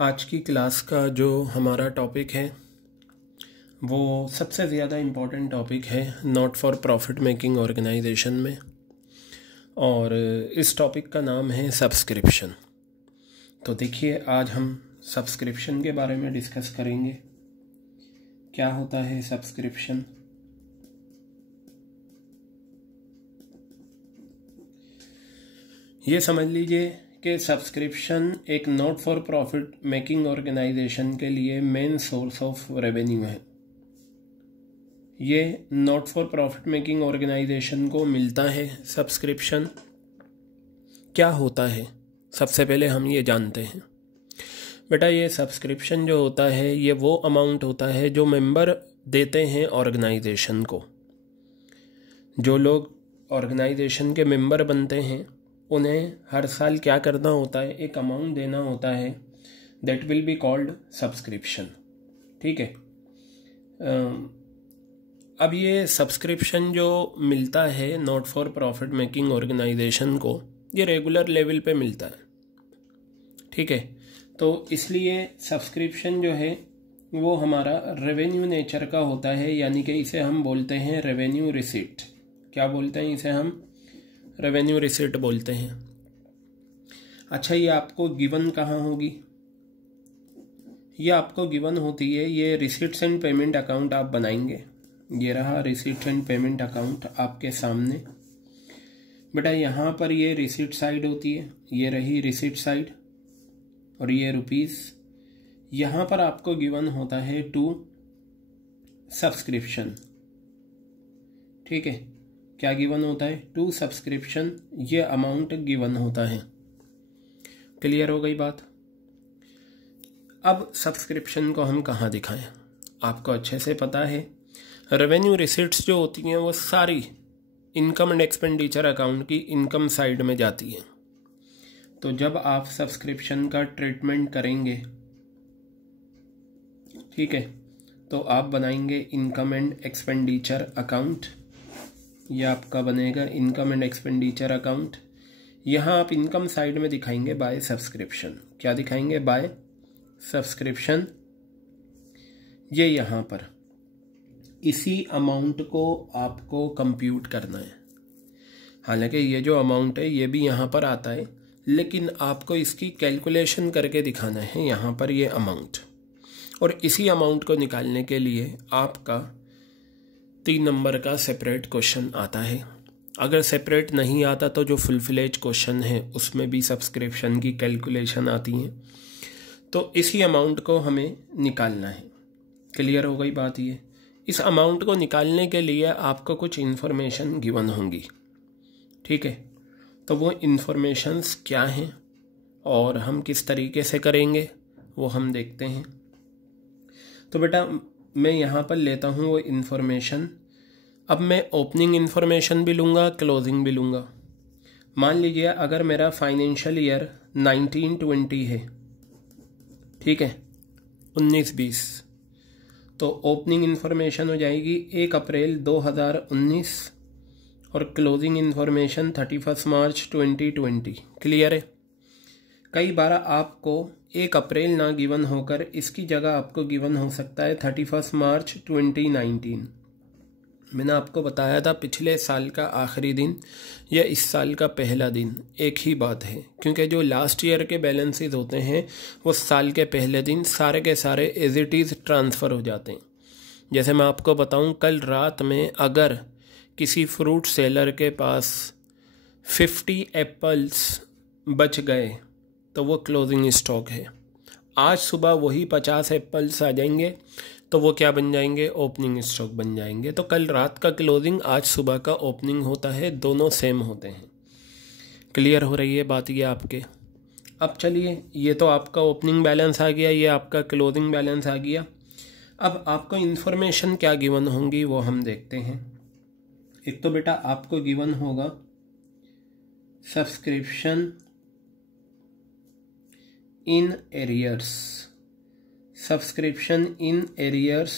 आज की क्लास का जो हमारा टॉपिक है वो सबसे ज़्यादा इम्पोर्टेंट टॉपिक है not for profit making organisation में, और इस टॉपिक का नाम है सब्सक्रिप्शन। तो देखिए, आज हम सब्सक्रिप्शन के बारे में डिस्कस करेंगे। क्या होता है सब्सक्रिप्शन? ये समझ लीजिए कि सब्सक्रिप्शन एक not for profit making organisation के लिए मेन सोर्स ऑफ रेवेन्यू है। ये not for profit making organisation को मिलता है सब्सक्रिप्शन। क्या होता है सबसे पहले हम ये जानते हैं। बेटा, ये सब्सक्रिप्शन जो होता है ये वो अमाउंट होता है जो मेंबर देते हैं ऑर्गेनाइजेशन को। जो लोग ऑर्गेनाइजेशन के मेंबर बनते हैं उन्हें हर साल क्या करना होता है, एक अमाउंट देना होता है, that will be called subscription. ठीक है। अब ये सब्सक्रिप्शन जो मिलता है not for profit making organisation को, ये रेगुलर लेवल पे मिलता है। ठीक है। तो इसलिए सब्सक्रिप्शन जो है वो हमारा रेवेन्यू नेचर का होता है, यानी कि इसे हम बोलते हैं रेवेन्यू रिसीट। क्या बोलते हैं इसे? हम रेवेन्यू रिसीट बोलते हैं। अच्छा, ये आपको गिवन कहाँ होगी? ये आपको गिवन होती है, ये रिसीट्स एंड पेमेंट अकाउंट आप बनाएंगे। ये रहा रिसीट्स एंड पेमेंट अकाउंट आपके सामने। बेटा, यहाँ पर ये रिसीट साइड होती है, ये रही रिसीट साइड, और ये रुपीस। यहाँ पर आपको गिवन होता है टू सब्सक्रिप्शन। ठीक है। क्या गिवन होता है? To subscription. ये अमाउंट गिवन होता है। क्लियर हो गई बात? अब सब्सक्रिप्शन को हम कहाँ दिखाएं? आपको अच्छे से पता है, रेवेन्यू रिसीट्स जो होती हैं वो सारी इनकम एंड एक्सपेंडिचर अकाउंट की इनकम साइड में जाती हैं। तो जब आप सब्सक्रिप्शन का ट्रीटमेंट करेंगे, ठीक है, तो आप बनाएंगे इनकम एंड एक्सपेंडिचर अकाउंट। ये आपका बनेगा इनकम एंड एक्सपेंडिचर अकाउंट। यहाँ आप इनकम साइड में दिखाएंगे बाय सब्सक्रिप्शन। क्या दिखाएंगे? By subscription. ये यहाँ पर इसी अमाउंट को आपको कंप्यूट करना है। हालांकि ये जो अमाउंट है ये भी यहाँ पर आता है, लेकिन आपको इसकी कैलकुलेशन करके दिखाना है यहाँ पर ये अमाउंट। और इसी अमाउंट को निकालने के लिए आपका 3 नंबर का सेपरेट क्वेश्चन आता है। अगर सेपरेट नहीं आता तो जो फुल फ्लेज क्वेश्चन है उसमें भी सब्सक्रिप्शन की कैलकुलेशन आती है। तो इसी अमाउंट को हमें निकालना है। क्लियर हो गई बात? ये इस अमाउंट को निकालने के लिए आपको कुछ इन्फॉर्मेशन गिवन होंगी। ठीक है। तो वो इन्फॉर्मेशंस क्या हैं और हम किस तरीके से करेंगे वो हम देखते हैं। तो बेटा, मैं यहाँ पर लेता हूँ वो इन्फॉर्मेशन। अब मैं ओपनिंग इन्फॉर्मेशन भी लूँगा, क्लोजिंग भी लूँगा। मान लीजिए अगर मेरा फाइनेंशियल ईयर 1920 है, ठीक है, 1920, तो ओपनिंग इन्फॉर्मेशन हो जाएगी 1 अप्रैल 2019 और क्लोजिंग इन्फॉर्मेशन 31 मार्च 2020। क्लियर है? कई बार आपको 1 अप्रैल ना गिवन होकर इसकी जगह आपको गिवन हो सकता है 31 मार्च 2019। मैंने आपको बताया था पिछले साल का आखिरी दिन या इस साल का पहला दिन एक ही बात है, क्योंकि जो लास्ट ईयर के बैलेंसेस होते हैं वो साल के पहले दिन सारे के सारे एज इट इज़ ट्रांसफ़र हो जाते हैं। जैसे मैं आपको बताऊं, कल रात में अगर किसी फ्रूट सेलर के पास 50 एप्पल्स बच गए तो वो क्लोजिंग स्टॉक है। आज सुबह वही 50 एप्पल्स आ जाएंगे तो वो क्या बन जाएंगे? ओपनिंग स्टॉक बन जाएंगे। तो कल रात का क्लोजिंग आज सुबह का ओपनिंग होता है, दोनों सेम होते हैं। क्लियर हो रही है बात ये आपके? अब चलिए, ये तो आपका ओपनिंग बैलेंस आ गया, ये आपका क्लोजिंग बैलेंस आ गया। अब आपको इन्फॉर्मेशन क्या गिवन होंगी वो हम देखते हैं। एक तो बेटा आपको गिवन होगा subscription in arrears. Subscription in arrears,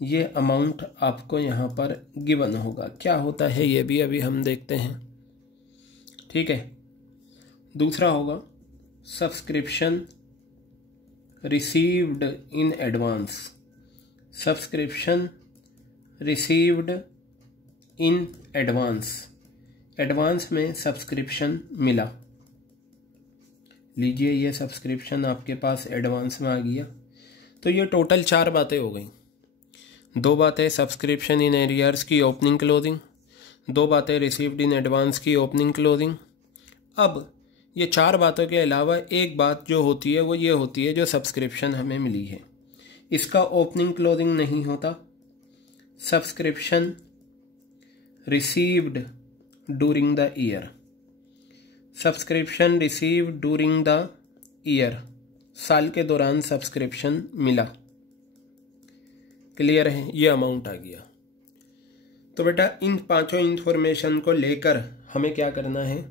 ये अमाउंट आपको यहाँ पर गिवन होगा। क्या होता है ये भी अभी हम देखते हैं। ठीक है। दूसरा होगा subscription received in advance, subscription received in advance, advance में सब्सक्रिप्शन मिला। लीजिए ये सब्सक्रिप्शन आपके पास एडवांस में आ गया। तो ये टोटल 4 बातें हो गई। 2 बातें सब्सक्रिप्शन इन एरियर्स की ओपनिंग क्लोजिंग, 2 बातें रिसीव्ड इन एडवांस की ओपनिंग क्लोजिंग। अब ये 4 बातों के अलावा एक बात जो होती है वो ये होती है जो सब्सक्रिप्शन हमें मिली है, इसका ओपनिंग क्लोजिंग नहीं होता। Subscription received during the year, subscription received during the year, साल के दौरान सब्सक्रिप्शन मिला। क्लियर है, ये अमाउंट आ गया। तो बेटा इन 5 इंफॉर्मेशन को लेकर हमें क्या करना है,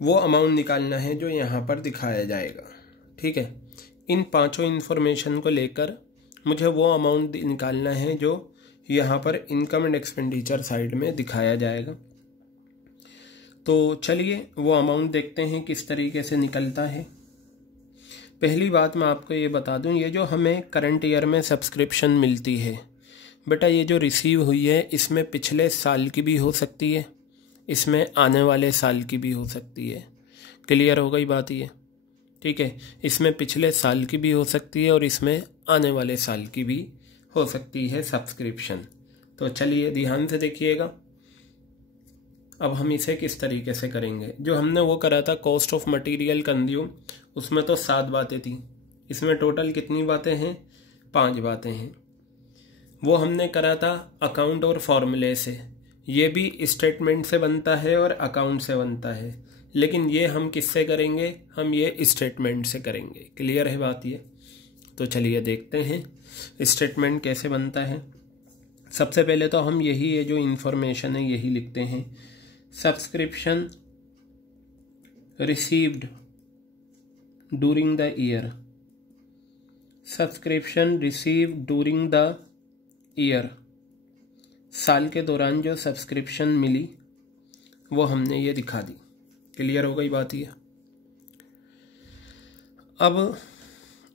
वो अमाउंट निकालना है जो यहाँ पर दिखाया जाएगा। ठीक है, इन 5 इंफॉर्मेशन को लेकर मुझे वो अमाउंट निकालना है जो यहाँ पर इनकम एंड एक्सपेंडिचर साइड में दिखाया जाएगा। तो चलिए वो अमाउंट देखते हैं किस तरीके से निकलता है। पहली बात मैं आपको ये बता दूं, ये जो हमें करंट ईयर में सब्सक्रिप्शन मिलती है बेटा, ये जो रिसीव हुई है इसमें पिछले साल की भी हो सकती है, इसमें आने वाले साल की भी हो सकती है। क्लियर हो गई बात ये? ठीक है, इसमें पिछले साल की भी हो सकती है और इसमें आने वाले साल की भी हो सकती है सब्सक्रिप्शन। तो चलिए ध्यान से देखिएगा। अब हम इसे किस तरीके से करेंगे, जो हमने वो करा था कॉस्ट ऑफ मटेरियल कंज्यूम, उसमें तो 7 बातें थी, इसमें टोटल कितनी बातें हैं, 5 बातें हैं। वो हमने करा था अकाउंट और फॉर्मूले से, ये भी स्टेटमेंट से बनता है और अकाउंट से बनता है, लेकिन ये हम किससे करेंगे, हम ये स्टेटमेंट से करेंगे। क्लियर है बात ये? तो चलिए देखते हैं स्टेटमेंट कैसे बनता है। सबसे पहले तो हम यही है जो इन्फॉर्मेशन है यही लिखते हैं, subscription received during the year, subscription received during the year, साल के दौरान जो सब्सक्रिप्शन मिली वो हमने ये दिखा दी। क्लियर हो गई बात ये? अब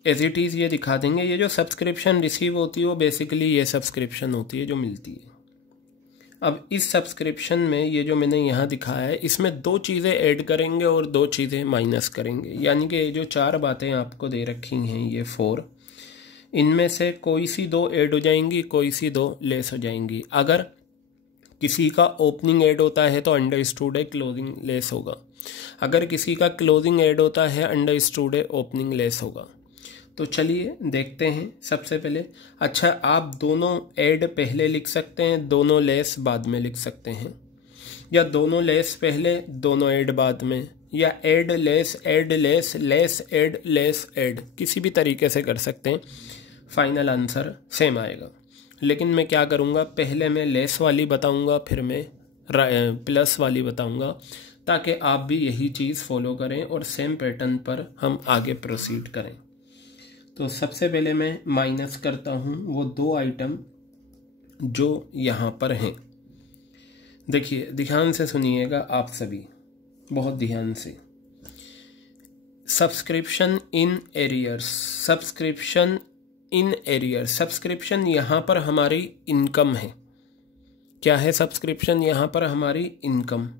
एज इट इज़ ये दिखा देंगे, ये जो सब्सक्रिप्शन रिसीव होती है वो बेसिकली ये सब्सक्रिप्शन होती है जो मिलती है। अब इस सब्सक्रिप्शन में ये जो मैंने यहाँ दिखाया है इसमें 2 चीज़ें ऐड करेंगे और 2 चीज़ें माइनस करेंगे, यानी कि ये जो 4 बातें आपको दे रखी हैं ये 4, इनमें से कोई सी 2 ऐड हो जाएंगी, कोई सी 2 लेस हो जाएंगी। अगर किसी का ओपनिंग ऐड होता है तो अंडरस्टूड है क्लोजिंग लेस होगा, अगर किसी का क्लोजिंग ऐड होता है अंडरस्टूड है ओपनिंग लेस होगा। तो चलिए देखते हैं। सबसे पहले अच्छा, आप दोनों ऐड पहले लिख सकते हैं, दोनों लेस बाद में लिख सकते हैं, या दोनों लेस पहले दोनों ऐड बाद में, या add less less add less add, किसी भी तरीके से कर सकते हैं, फाइनल आंसर सेम आएगा। लेकिन मैं क्या करूँगा, पहले मैं लेस वाली बताऊँगा फिर मैं प्लस वाली बताऊँगा, ताकि आप भी यही चीज़ फॉलो करें और सेम पैटर्न पर हम आगे प्रोसीड करें। तो सबसे पहले मैं माइनस करता हूँ वो 2 आइटम जो यहाँ पर हैं। देखिए ध्यान से सुनिएगा आप सभी, बहुत ध्यान से। Subscription in arrears, subscription in arrears, subscription यहाँ पर हमारी इनकम है। क्या है सब्सक्रिप्शन? यहाँ पर हमारी इनकम,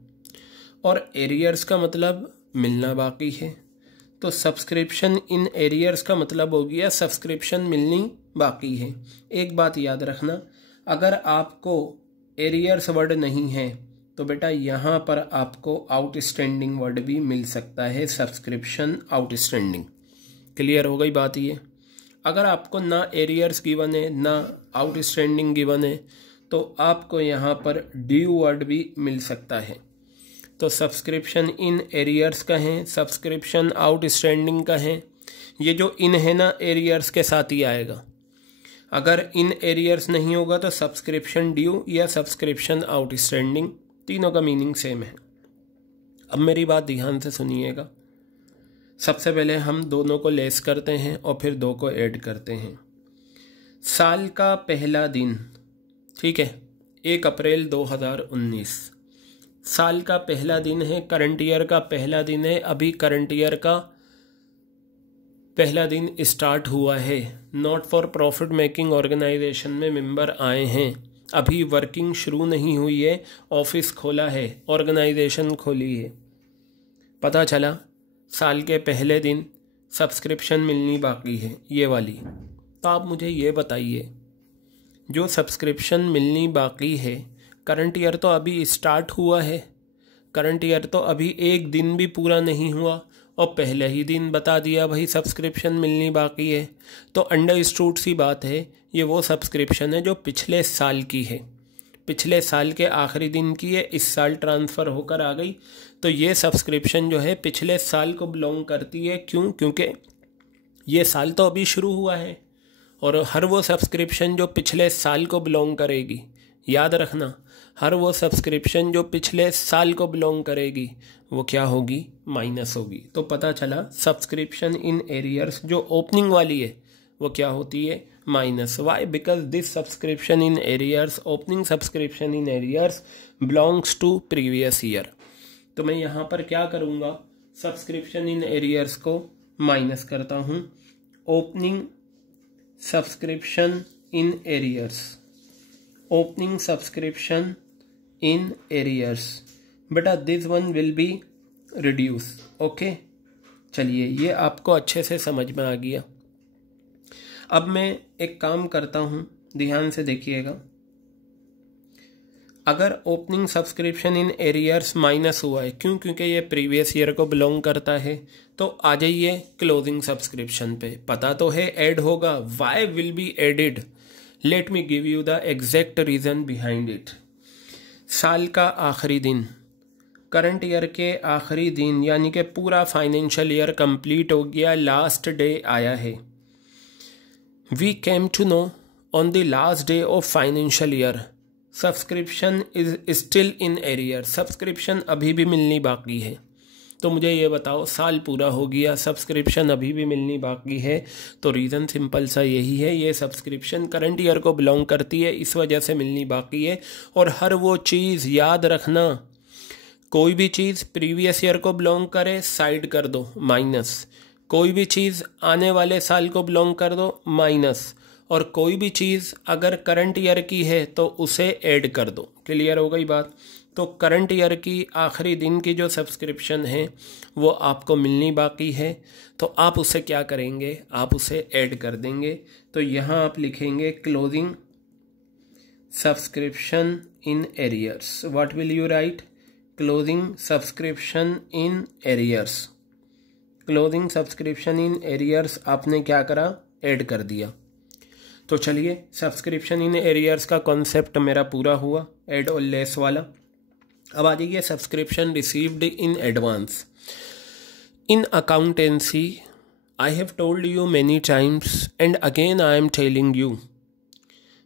और एरियर्स का मतलब मिलना बाकी है। तो सब्सक्रिप्शन इन एरियर्स का मतलब हो गया सब्सक्रिप्शन मिलनी बाकी है। एक बात याद रखना, अगर आपको एरियर्स वर्ड नहीं है तो बेटा यहाँ पर आपको आउटस्टैंडिंग वर्ड भी मिल सकता है, सब्सक्रिप्शन आउटस्टैंडिंग। क्लियर हो गई बात ये? अगर आपको ना एरियर्स गिवन है ना आउटस्टैंडिंग गिवन है तो आपको यहाँ पर ड्यू वर्ड भी मिल सकता है। तो सब्सक्रिप्शन इन एरियर्स का है, सब्सक्रिप्शन आउटस्टैंडिंग का है। ये जो इन है ना एरियर्स के साथ ही आएगा, अगर इन एरियर्स नहीं होगा तो सब्सक्रिप्शन ड्यू या सब्सक्रिप्शन आउटस्टैंडिंग, तीनों का मीनिंग सेम है। अब मेरी बात ध्यान से सुनिएगा। सबसे पहले हम दोनों को लेस करते हैं और फिर 2 को ऐड करते हैं। साल का पहला दिन, ठीक है, 1 अप्रैल 2019 साल का पहला दिन है, करंट ईयर का पहला दिन है। अभी करंट ईयर का पहला दिन स्टार्ट हुआ है, not for profit making organisation में मेंबर आए हैं, अभी वर्किंग शुरू नहीं हुई है, ऑफिस खोला है, ऑर्गेनाइजेशन खोली है। पता चला साल के पहले दिन सब्सक्रिप्शन मिलनी बाकी है, ये वाली। तो आप मुझे ये बताइए, जो सब्सक्रिप्शन मिलनी बाकी है, करंट ईयर तो अभी स्टार्ट हुआ है, करंट ईयर तो अभी एक दिन भी पूरा नहीं हुआ और पहले ही दिन बता दिया भाई सब्सक्रिप्शन मिलनी बाकी है। तो अंडरस्टूड सी बात है, ये वो सब्सक्रिप्शन है जो पिछले साल की है, पिछले साल के आखिरी दिन की है, इस साल ट्रांसफ़र होकर आ गई। तो ये सब्सक्रिप्शन जो है पिछले साल को बिलोंग करती है। क्यों? क्योंकि ये साल तो अभी शुरू हुआ है और हर वो सब्सक्रिप्शन जो पिछले साल को बिलोंग करेगी, याद रखना, हर वो सब्सक्रिप्शन जो पिछले साल को बिलोंग करेगी वो क्या होगी? माइनस होगी। तो पता चला सब्सक्रिप्शन इन एरियर्स जो ओपनिंग वाली है वो क्या होती है? Minus. Why? Because this subscription in arrears, opening subscription in arrears belongs to previous year. तो मैं यहाँ पर क्या करूँगा? सब्सक्रिप्शन इन एरियर्स को माइनस करता हूँ, opening subscription in arrears, opening subscription in arrears, बेटा this one will be reduce. Okay, चलिए ये आपको अच्छे से समझ में आ गया। अब मैं एक काम करता हूँ, ध्यान से देखिएगा। अगर opening subscription in arrears minus हुआ है, क्यों? क्योंकि ये प्रीवियस ईयर को बिलोंग करता है। तो आ जाइए क्लोजिंग सब्सक्रिप्शन पे। पता तो है ऐड होगा, why will be added? Let me give you the exact reason behind it. साल का आखिरी दिन, करंट ईयर के आखिरी दिन, यानी कि पूरा फाइनेंशियल ईयर कंप्लीट हो गया, लास्ट डे आया है। We came to know on the last day of financial year subscription is still in arrear, subscription अभी भी मिलनी बाकी है। तो मुझे ये बताओ, साल पूरा हो गया, सब्सक्रिप्शन अभी भी मिलनी बाकी है। तो रीज़न सिंपल सा यही है, ये सब्सक्रिप्शन करंट ईयर को बिलोंग करती है, इस वजह से मिलनी बाकी है। और हर वो चीज़ याद रखना, कोई भी चीज़ प्रीवियस ईयर को बिलोंग करे साइड कर दो, माइनस। कोई भी चीज़ आने वाले साल को बिलोंग कर दो, माइनस। और कोई भी चीज़ अगर करंट ईयर की है तो उसे ऐड कर दो। क्लियर हो गई बात? तो करंट ईयर की आखिरी दिन की जो सब्सक्रिप्शन है वो आपको मिलनी बाकी है, तो आप उसे क्या करेंगे? आप उसे ऐड कर देंगे। तो यहाँ आप लिखेंगे closing subscription in arrears. What will you right? Closing subscription in arrears. Closing subscription in arrears आपने क्या करा? ऐड कर दिया। तो चलिए, सब्सक्रिप्शन इन एरियर्स का कॉन्सेप्ट मेरा पूरा हुआ, ऐड और लेस वाला। अब आ जाइए subscription received in advance. In accountancy I have told you many times and again I am telling you,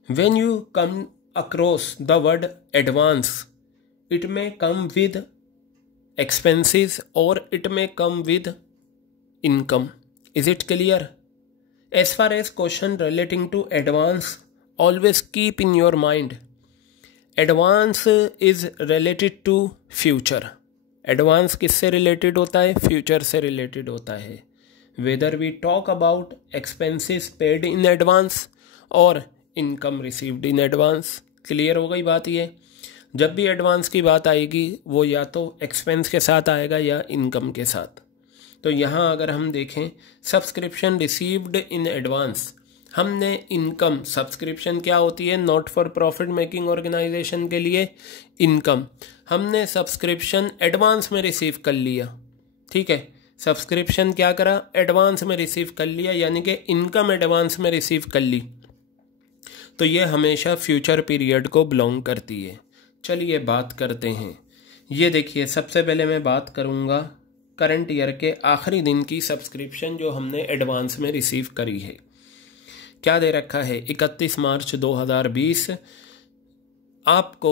when you come across the word advance, it may come with expenses और it may come with income. Is it clear? As far as question relating to advance, always keep in your mind, advance is related to future. Advance किससे related होता है? Future से related होता है। Whether we talk about expenses paid in advance or income received in advance. Clear हो गई बात? ये जब भी एडवांस की बात आएगी वो या तो एक्सपेंस के साथ आएगा या इनकम के साथ। तो यहाँ अगर हम देखें सब्सक्रिप्शन रिसीव्ड इन एडवांस, हमने इनकम, सब्सक्रिप्शन क्या होती है? Not for profit making organisation के लिए इनकम, हमने सब्सक्रिप्शन एडवांस में रिसीव कर लिया। ठीक है, सब्सक्रिप्शन क्या करा? एडवांस में रिसीव कर लिया, यानी कि इनकम एडवांस में रिसीव कर ली। तो ये हमेशा फ्यूचर पीरियड को बिलोंग करती है। चलिए बात करते हैं। ये देखिए, सबसे पहले मैं बात करूँगा करंट ईयर के आखिरी दिन की सब्सक्रिप्शन जो हमने एडवांस में रिसीव करी है। क्या दे रखा है? 31 मार्च 2020 आपको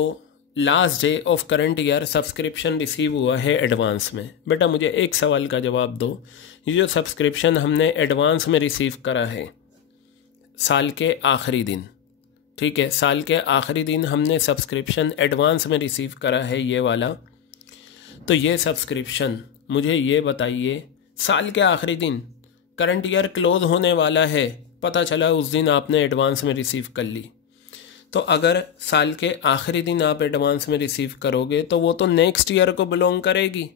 last day of current year subscription receive हुआ है एडवांस में। बेटा मुझे एक सवाल का जवाब दो, ये जो सब्सक्रिप्शन हमने एडवांस में रिसीव करा है साल के आखिरी दिन, ठीक है, साल के आखिरी दिन हमने सब्सक्रिप्शन एडवांस में रिसीव करा है ये वाला, तो ये सब्सक्रिप्शन मुझे ये बताइए साल के आखिरी दिन करंट ईयर क्लोज होने वाला है, पता चला उस दिन आपने एडवांस में रिसीव कर ली, तो अगर साल के आखिरी दिन आप एडवांस में रिसीव करोगे तो वो तो नेक्स्ट ईयर को बिलोंग करेगी,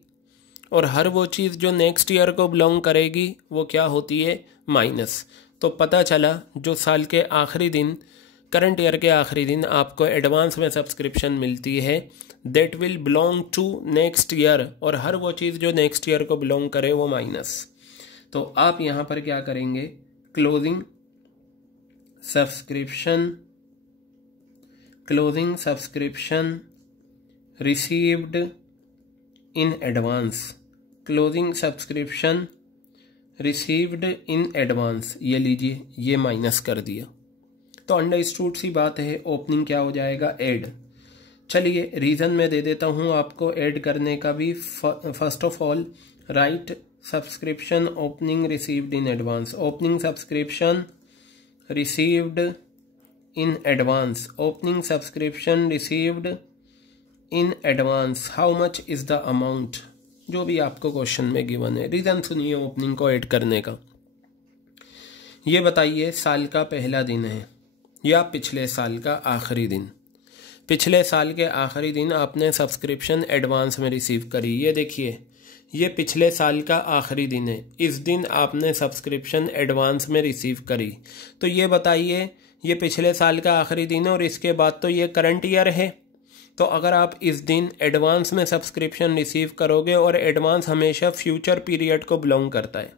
और हर वो चीज़ जो नेक्स्ट ईयर को बिलोंग करेगी वो क्या होती है, माइनस। तो पता चला जो साल के आखिरी दिन, करंट ईयर के आखिरी दिन आपको एडवांस में सब्सक्रिप्शन मिलती है, that will belong to next year, और हर वो चीज़ जो नेक्स्ट ईयर को बिलोंग करे वो माइनस। तो आप यहाँ पर क्या करेंगे, closing subscription received in advance, closing subscription received in advance, ये लीजिए, ये माइनस कर दिया। तो अंडरस्टूड सी बात है, ओपनिंग क्या हो जाएगा, ऐड। चलिए रीज़न मैं दे देता हूँ आपको ऐड करने का भी। First of all right subscription opening received in advance, opening subscription received in advance, opening subscription received in advance, how much is the amount, जो भी आपको क्वेश्चन में गिवन है। रीज़न सुनिए ओपनिंग को ऐड करने का। ये बताइए साल का पहला दिन है या पिछले साल का आखिरी दिन। पिछले साल के आखिरी दिन आपने सब्सक्रिप्शन एडवांस में रिसीव करी, ये देखिए ये पिछले साल का आखिरी दिन है, इस दिन आपने सब्सक्रिप्शन एडवांस में रिसीव करी। तो ये बताइए ये पिछले साल का आखिरी दिन है और इसके बाद तो ये करंट ईयर है, तो अगर आप इस दिन एडवांस में सब्सक्रिप्शन रिसीव करोगे, और एडवांस हमेशा फ्यूचर पीरियड को बिलोंग करता है,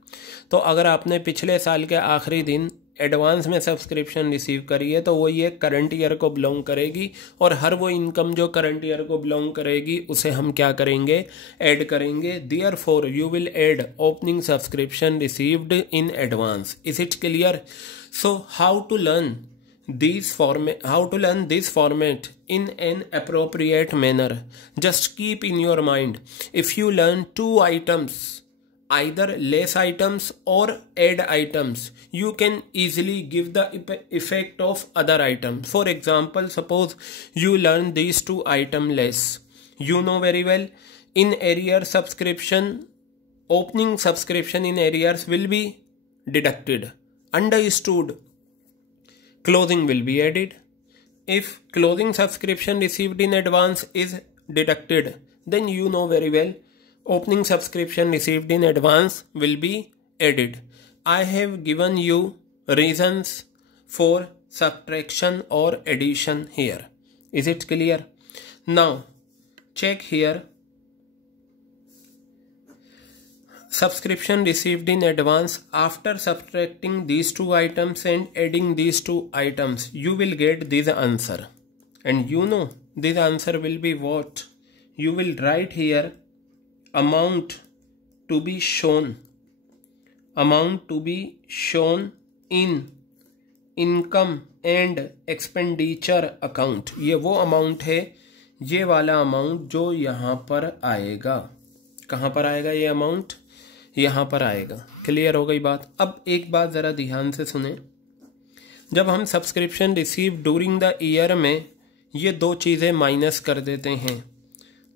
तो अगर आपने पिछले साल के आखिरी दिन एडवांस में सब्सक्रिप्शन रिसीव करी है तो वो ये करंट ईयर को बिलोंग करेगी, और हर वो इनकम जो करंट ईयर को बिलोंग करेगी उसे हम क्या करेंगे, ऐड करेंगे। Therefore you will add opening subscription received in advance. Is it clear? So how to learn this format in an appropriate manner? Just keep in your mind, if you learn two items, either less items or add items, you can easily give the effect of other item. For example, suppose you learn these two item less, you know very well in arrear subscription, opening subscription in arrears will be deducted, understood? Closing will be added. If closing subscription received in advance is deducted, then you know very well opening subscription received in advance will be added. I have given you reasons for subtraction or addition here. Is it clear? Now check here. Subscription received in advance, after subtracting these two items and adding these two items, you will get this answer. And you know this answer will be what? You will write here amount to be shown, amount to be shown in income and expenditure account. ये वो amount है, ये वाला amount जो यहाँ पर आएगा। कहाँ पर आएगा ये अमाउंट? यहाँ पर आएगा। क्लियर हो गई बात? अब एक बात ज़रा ध्यान से सुने, जब हम subscription receive during the year में ये दो चीज़ें माइनस कर देते हैं,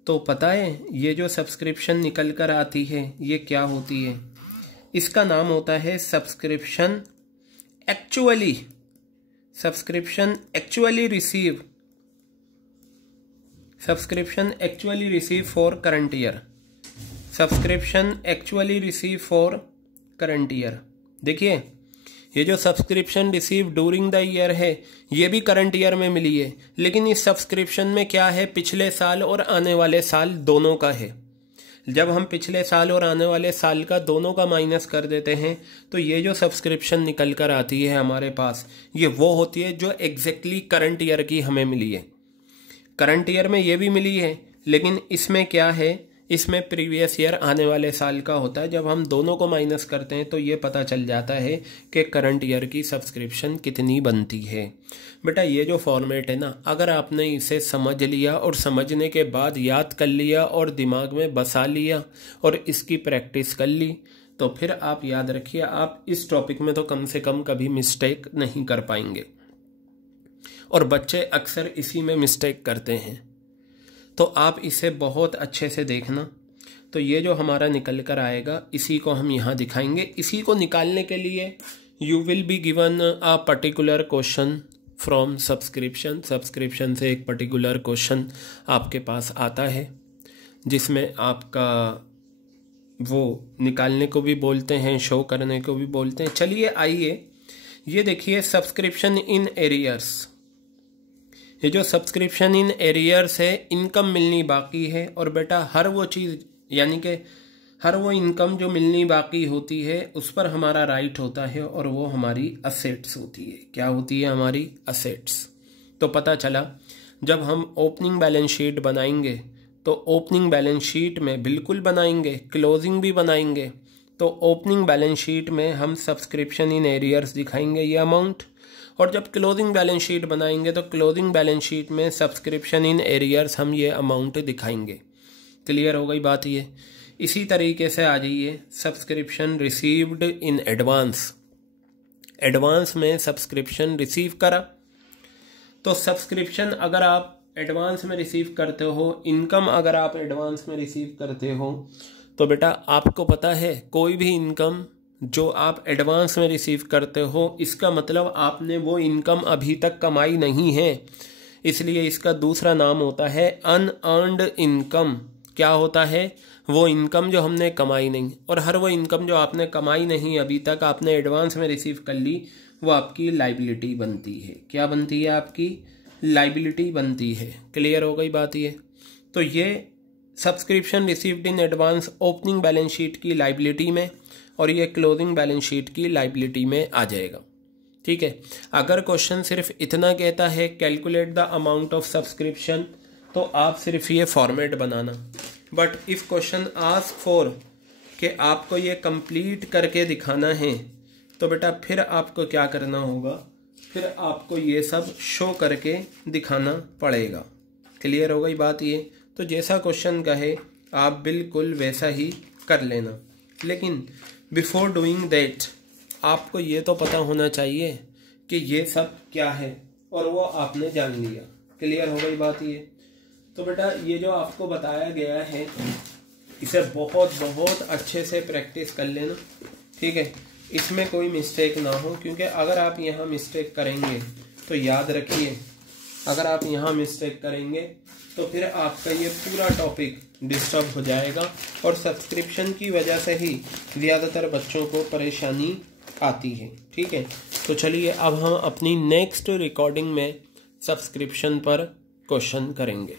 तो पता है ये जो सब्सक्रिप्शन निकल कर आती है ये क्या होती है? इसका नाम होता है subscription actually receive for current year, subscription actually receive for current year. देखिए ये जो subscription receive during the year है ये भी करंट ईयर में मिली है, लेकिन इस सब्सक्रिप्शन में क्या है, पिछले साल और आने वाले साल दोनों का है। जब हम पिछले साल और आने वाले साल का दोनों का माइनस कर देते हैं तो ये जो सब्सक्रिप्शन निकल कर आती है हमारे पास, ये वो होती है जो एग्जैक्टली करंट ईयर की हमें मिली है। करंट ईयर में ये भी मिली है, लेकिन इसमें क्या है, इसमें प्रीवियस ईयर आने वाले साल का होता है। जब हम दोनों को माइनस करते हैं तो ये पता चल जाता है कि करंट ईयर की सब्सक्रिप्शन कितनी बनती है। बेटा ये जो फॉर्मेट है ना, अगर आपने इसे समझ लिया और समझने के बाद याद कर लिया और दिमाग में बसा लिया और इसकी प्रैक्टिस कर ली, तो फिर आप याद रखिए आप इस टॉपिक में तो कम से कम कभी मिस्टेक नहीं कर पाएंगे। और बच्चे अक्सर इसी में मिस्टेक करते हैं, तो आप इसे बहुत अच्छे से देखना। तो ये जो हमारा निकल कर आएगा इसी को हम यहाँ दिखाएंगे। इसी को निकालने के लिए you will be given a particular question from subscription. Subscription से एक पर्टिकुलर क्वेश्चन आपके पास आता है जिसमें आपका वो निकालने को भी बोलते हैं, शो करने को भी बोलते हैं। चलिए आइए ये देखिए, सब्सक्रिप्शन इन एरियर्स। ये जो सब्सक्रिप्शन इन एरियर्स है, इनकम मिलनी बाकी है। और बेटा हर वो चीज़ यानी कि हर वो इनकम जो मिलनी बाकी होती है उस पर हमारा राइट होता है और वो हमारी असेट्स होती है। क्या होती है? हमारी असेट्स। तो पता चला जब हम ओपनिंग बैलेंस शीट बनाएंगे तो ओपनिंग बैलेंस शीट में बिल्कुल बनाएंगे, क्लोजिंग भी बनाएंगे। तो ओपनिंग बैलेंस शीट में हम सब्सक्रिप्शन इन एरियर्स दिखाएंगे ये अमाउंट, और जब क्लोजिंग बैलेंस शीट बनाएंगे तो क्लोजिंग बैलेंस शीट में सब्सक्रिप्शन इन एरियर्स हम ये अमाउंट दिखाएंगे। क्लियर हो गई बात ये। इसी तरीके से आ जाइए, subscription received in advance. Advance में सब्सक्रिप्शन रिसीव करा, तो सब्सक्रिप्शन अगर आप एडवांस में रिसीव करते हो, इनकम अगर आप एडवांस में रिसीव करते हो, तो बेटा आपको पता है कोई भी इनकम जो आप एडवांस में रिसीव करते हो इसका मतलब आपने वो इनकम अभी तक कमाई नहीं है, इसलिए इसका दूसरा नाम होता है अनअर्न्ड इनकम। क्या होता है? वो इनकम जो हमने कमाई नहीं। और हर वो इनकम जो आपने कमाई नहीं अभी तक, आपने एडवांस में रिसीव कर ली, वो आपकी लाइबिलिटी बनती है। क्या बनती है? आपकी लाइबिलिटी बनती है। क्लियर हो गई बात ये। तो ये subscription received in advance opening balance sheet की लाइबिलिटी में और ये क्लोजिंग बैलेंस शीट की लाइबिलिटी में आ जाएगा। ठीक है। अगर क्वेश्चन सिर्फ इतना कहता है calculate the amount of subscription, तो आप सिर्फ ये format banana. But if question ask for कि आपको ये कंप्लीट करके दिखाना है, तो बेटा फिर आपको क्या करना होगा? फिर आपको ये सब शो करके दिखाना पड़ेगा। क्लियर हो गई बात ये। तो जैसा क्वेश्चन कहे आप बिल्कुल वैसा ही कर लेना, लेकिन बिफोर डूइंग दैट आपको ये तो पता होना चाहिए कि ये सब क्या है, और वो आपने जान लिया। क्लियर हो गई बात ये। तो बेटा ये जो आपको बताया गया है इसे बहुत बहुत अच्छे से प्रैक्टिस कर लेना। ठीक है, इसमें कोई मिस्टेक ना हो, क्योंकि अगर आप यहाँ मिस्टेक करेंगे तो याद रखिए, अगर आप यहाँ मिस्टेक करेंगे तो फिर आपका ये पूरा टॉपिक डिस्टर्ब हो जाएगा, और सब्सक्रिप्शन की वजह से ही ज़्यादातर बच्चों को परेशानी आती है। ठीक है, तो चलिए अब हम अपनी नेक्स्ट रिकॉर्डिंग में सब्सक्रिप्शन पर क्वेश्चन करेंगे।